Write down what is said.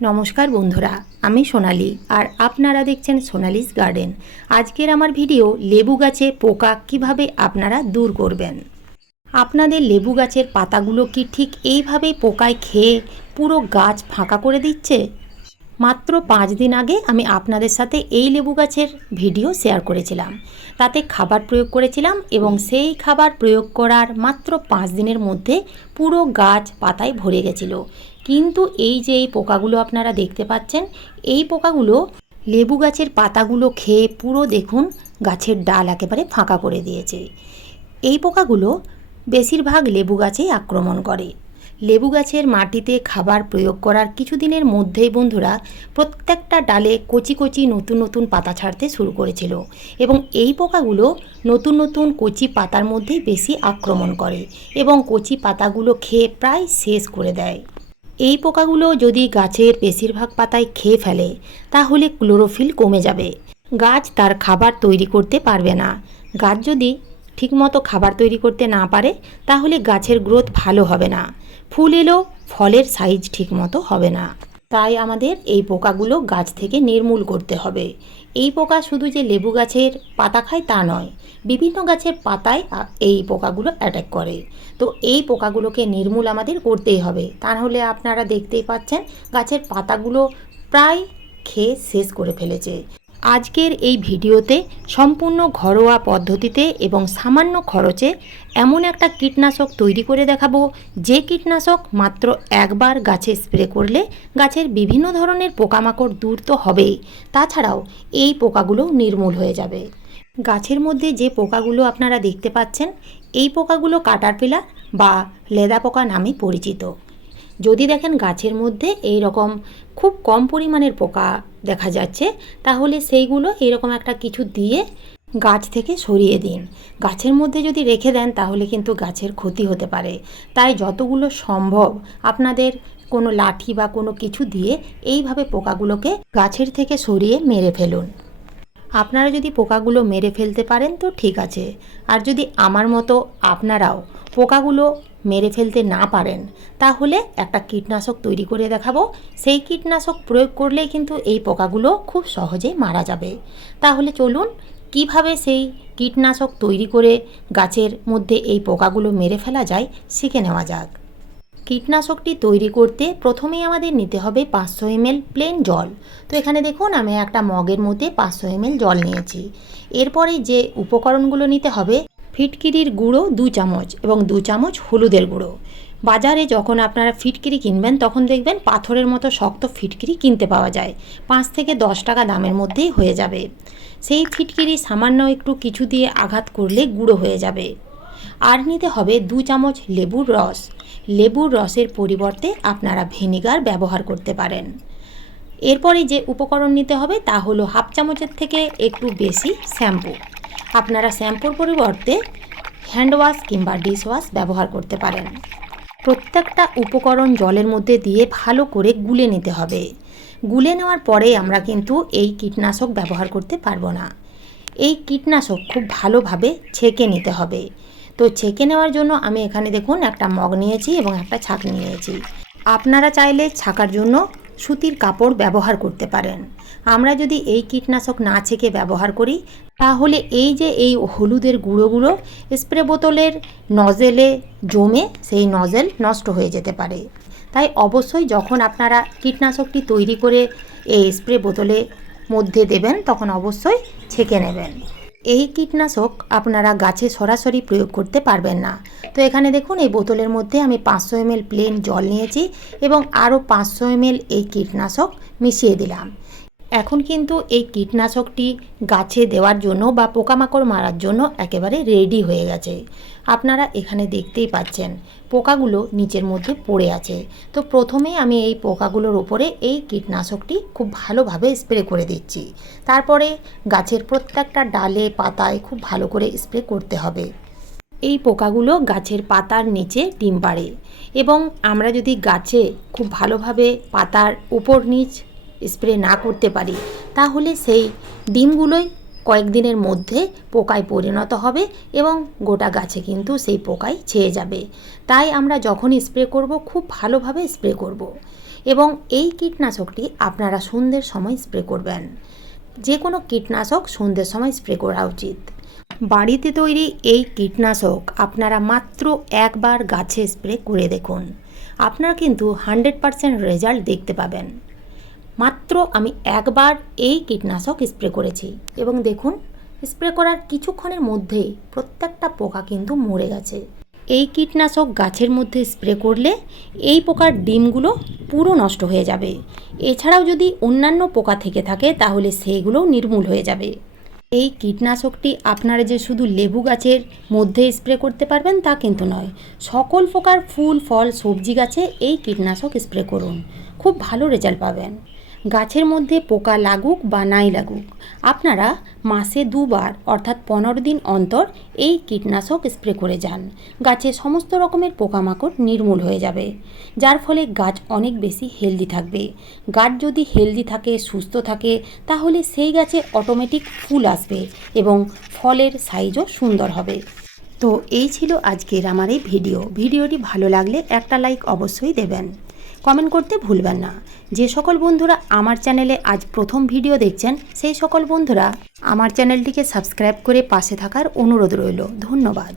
নমস্কার বন্ধুরা, আমি সোনালি আর আপনারা দেখছেন সোনালিস গার্ডেন। আজকের আমার ভিডিও লেবু গাছে পোকা কীভাবে আপনারা দূর করবেন? আপনাদের লেবু গাছের পাতাগুলো কি ঠিক এইভাবেই পোকায় খেয়ে পুরো গাছ ফাঁকা করে দিচ্ছে? মাত্র পাঁচ দিন আগে আমি আপনাদের সাথে এই লেবু গাছের ভিডিও শেয়ার করেছিলাম। তাতে খাবার প্রয়োগ করেছিলাম এবং সেই খাবার প্রয়োগ করার মাত্র পাঁচ দিনের মধ্যে পুরো গাছ পাতায় ভরে গেছিল। কিন্তু এই যে এই পোকাগুলো আপনারা দেখতে পাচ্ছেন, এই পোকাগুলো লেবু গাছের পাতাগুলো খেয়ে পুরো দেখুন গাছের ডাল একেবারে ফাঁকা করে দিয়েছে। এই পোকাগুলো বেশিরভাগ লেবু গাছেই আক্রমণ করে। লেবু গাছের মাটিতে খাবার প্রয়োগ করার কিছুদিনের মধ্যেই বন্ধুরা প্রত্যেকটা ডালে কচি কচি নতুন নতুন পাতা ছাড়তে শুরু করেছিল এবং এই পোকাগুলো নতুন নতুন কচি পাতার মধ্যেই বেশি আক্রমণ করে এবং কচি পাতাগুলো খেয়ে প্রায় শেষ করে দেয়। এই পোকাগুলো যদি গাছের বেশিরভাগ পাতায় খেয়ে ফেলে, তাহলে ক্লোরোফিল কমে যাবে। গাছ তার খাবার তৈরি করতে পারবে না। গাছ যদি ঠিকমতো খাবার তৈরি করতে না পারে, তাহলে গাছের গ্রোথ ভালো হবে না। ফুল এলেও ফলের সাইজ ঠিকমতো হবে না। তাই আমাদের এই পোকাগুলো গাছ থেকে নির্মূল করতে হবে। এই পোকা শুধু যে লেবু গাছের পাতা খায় তা নয়, বিভিন্ন গাছের পাতায় এই পোকাগুলো অ্যাটাক করে। তো এই পোকাগুলোকে নির্মূল আমাদের করতেই হবে। তা হলে আপনারা দেখতেই পাচ্ছেন গাছের পাতাগুলো প্রায় খেয়ে শেষ করে ফেলেছে। আজকের এই ভিডিওতে সম্পূর্ণ ঘরোয়া পদ্ধতিতে এবং সামান্য খরচে এমন একটা কীটনাশক তৈরি করে দেখাবো, যে কীটনাশক মাত্র একবার গাছে স্প্রে করলে গাছের বিভিন্ন ধরনের পোকামাকড় দূর তো হবেই। তাছাড়াও এই পোকাগুলো নির্মূল হয়ে যাবে। গাছের মধ্যে যে পোকাগুলো আপনারা দেখতে পাচ্ছেন, এই পোকাগুলো কাটারপিলার বা লেদা পোকা নামে পরিচিত। যদি দেখেন গাছের মধ্যে এই রকম খুব কম পরিমাণের পোকা দেখা যাচ্ছে। তাহলে সেইগুলো এরকম একটা কিছু দিয়ে গাছ থেকে সরিয়ে দিন। গাছের মধ্যে যদি রেখে দেন, তাহলে কিন্তু গাছের ক্ষতি হতে পারে। তাই যতগুলো সম্ভব আপনাদের কোনো লাঠি বা কোনো কিছু দিয়ে এইভাবে পোকাগুলোকে গাছের থেকে সরিয়ে মেরে ফেলুন। আপনারা যদি পোকাগুলো মেরে ফেলতে পারেন, তো ঠিক আছে। আর যদি আমার মতো আপনারাও পোকাগুলো মেরে ফেলতে না পারেন, তাহলে একটা কীটনাশক তৈরি করে দেখাবো। সেই কীটনাশক প্রয়োগ করলেই কিন্তু এই পোকাগুলো খুব সহজেই মারা যাবে। তাহলে চলুন, কীভাবে সেই কীটনাশক তৈরি করে গাছের মধ্যে এই পোকাগুলো মেরে ফেলা যায় শিখে নেওয়া যাক। কীটনাশকটি তৈরি করতে প্রথমেই আমাদের নিতে হবে পাঁচশো এমএল প্লেন জল। তো এখানে দেখুন, আমি একটা মগের মধ্যে পাঁচশো এমএল জল নিয়েছি। এরপরে যে উপকরণগুলো নিতে হবে ফিটকিরির গুঁড়ো দু চামচ এবং দু চামচ হলুদের গুঁড়ো। বাজারে যখন আপনারা ফিটকিরি কিনবেন, তখন দেখবেন পাথরের মতো শক্ত ফিটকিরি কিনতে পাওয়া যায়। পাঁচ থেকে দশ টাকা দামের মধ্যেই হয়ে যাবে। সেই ফিটকিরি সামান্য একটু কিছু দিয়ে আঘাত করলে গুঁড়ো হয়ে যাবে। আর নিতে হবে দু চামচ লেবুর রস। লেবুর রসের পরিবর্তে আপনারা ভিনিগার ব্যবহার করতে পারেন। এরপরে যে উপকরণ নিতে হবে তা হলো হাফ চামচের থেকে একটু বেশি শ্যাম্পু। আপনারা শ্যাম্পুর পরিবর্তে হ্যান্ড ওয়াশ কিংবা ডিশ ওয়াশ ব্যবহার করতে পারেন। প্রত্যেকটা উপকরণ জলের মধ্যে দিয়ে ভালো করে গুলে নিতে হবে। গুলে নেওয়ার পরে আমরা কিন্তু এই কীটনাশক ব্যবহার করতে পারব না। এই কীটনাশক খুব ভালোভাবে ছেঁকে নিতে হবে। তো ছেঁকে নেওয়ার জন্য আমি এখানে দেখুন একটা মগ নিয়েছি এবং একটা ছাঁক নিয়েছি। আপনারা চাইলে ছাকার জন্য সুতির কাপড় ব্যবহার করতে পারেন। আমরা যদি এই কীটনাশক না ছেঁকে ব্যবহার করি, তাহলে এই যে এই হলুদের গুঁড়োগুলো, স্প্রে বোতলের নজেলে জমে সেই নজেল নষ্ট হয়ে যেতে পারে। তাই অবশ্যই যখন আপনারা কীটনাশকটি তৈরি করে এই স্প্রে বোতলে মধ্যে দেবেন, তখন অবশ্যই ছেঁকে নেবেন। এই কীটনাশক আপনারা গাছে সরাসরি প্রয়োগ করতে পারবেন না। তো এখানে দেখুন, এই বোতলের মধ্যে আমি পাঁচশো এমএল প্লেন জল নিয়েছি এবং আরও পাঁচশো এমএল এই কীটনাশক মিশিয়ে দিলাম। এখন কিন্তু এই কীটনাশকটি গাছে দেওয়ার জন্য বা পোকামাকড় মারার জন্য একেবারে রেডি হয়ে গেছে। আপনারা এখানে দেখতেই পাচ্ছেন, পোকাগুলো নিচের মধ্যে পড়ে আছে। তো প্রথমেই আমি এই পোকাগুলোর উপরে এই কীটনাশকটি খুব ভালোভাবে স্প্রে করে দিচ্ছি। তারপরে গাছের প্রত্যেকটা ডালে, পাতায় খুব ভালো করে স্প্রে করতে হবে। এই পোকাগুলো গাছের পাতার নিচে ডিম পাড়ে এবং আমরা যদি গাছে খুব ভালোভাবে পাতার উপর নিচ স্প্রে না করতে পারি, তাহলে সেই ডিমগুলোই কয়েকদিনের মধ্যে পোকায় পরিণত হবে এবং গোটা গাছে কিন্তু সেই পোকায় ছেয়ে যাবে। তাই আমরা যখনই স্প্রে করব, খুব ভালোভাবে স্প্রে করব। এবং এই কীটনাশকটি আপনারা সন্ধ্যের সময় স্প্রে করবেন। যে কোনো কীটনাশক সন্ধ্যের সময় স্প্রে করা উচিত। বাড়িতে তৈরি এই কীটনাশক আপনারা মাত্র একবার গাছে স্প্রে করে দেখুন। আপনারা কিন্তু হান্ড্রেড পারসেন্ট রেজাল্ট দেখতে পাবেন। মাত্র আমি একবার এই কীটনাশক স্প্রে করেছি। এবং দেখুন, স্প্রে করার কিছুক্ষণের মধ্যেই প্রত্যেকটা পোকা কিন্তু মরে গেছে। এই কীটনাশক গাছের মধ্যে স্প্রে করলে এই পোকার ডিমগুলো পুরো নষ্ট হয়ে যাবে। এছাড়াও যদি অন্যান্য পোকা থেকে থাকে, তাহলে সেইগুলোও নির্মূল হয়ে যাবে। এই কীটনাশকটি আপনারা যে শুধু লেবু গাছের মধ্যে স্প্রে করতে পারবেন, তা কিন্তু নয়। সকল প্রকার ফুল, ফল, সবজি গাছে এই কীটনাশক স্প্রে করুন। খুব ভালো রেজাল্ট পাবেন। গাছের মধ্যে পোকা লাগুক বা নাই লাগুক। আপনারা মাসে দুবার, অর্থাৎ পনেরো দিন অন্তর এই কীটনাশক স্প্রে করে যান। গাছে সমস্ত রকমের পোকামাকড় নির্মূল হয়ে যাবে। যার ফলে গাছ অনেক বেশি হেলদি থাকবে। গাছ যদি হেলদি থাকে, সুস্থ থাকে, তাহলে সেই গাছে অটোমেটিক ফুল আসবে এবং ফলের সাইজও সুন্দর হবে। তো এই ছিল আজকের আমার এই ভিডিও ভিডিওটি ভালো লাগলে একটা লাইক অবশ্যই দেবেন। কমেন্ট করতে ভুলবেন না। যে সকল বন্ধুরা আমার চ্যানেলে আজ প্রথম ভিডিও দেখছেন, সেই সকল বন্ধুরা আমার চ্যানেলটিকে সাবস্ক্রাইব করে পাশে থাকার অনুরোধ রইল। ধন্যবাদ।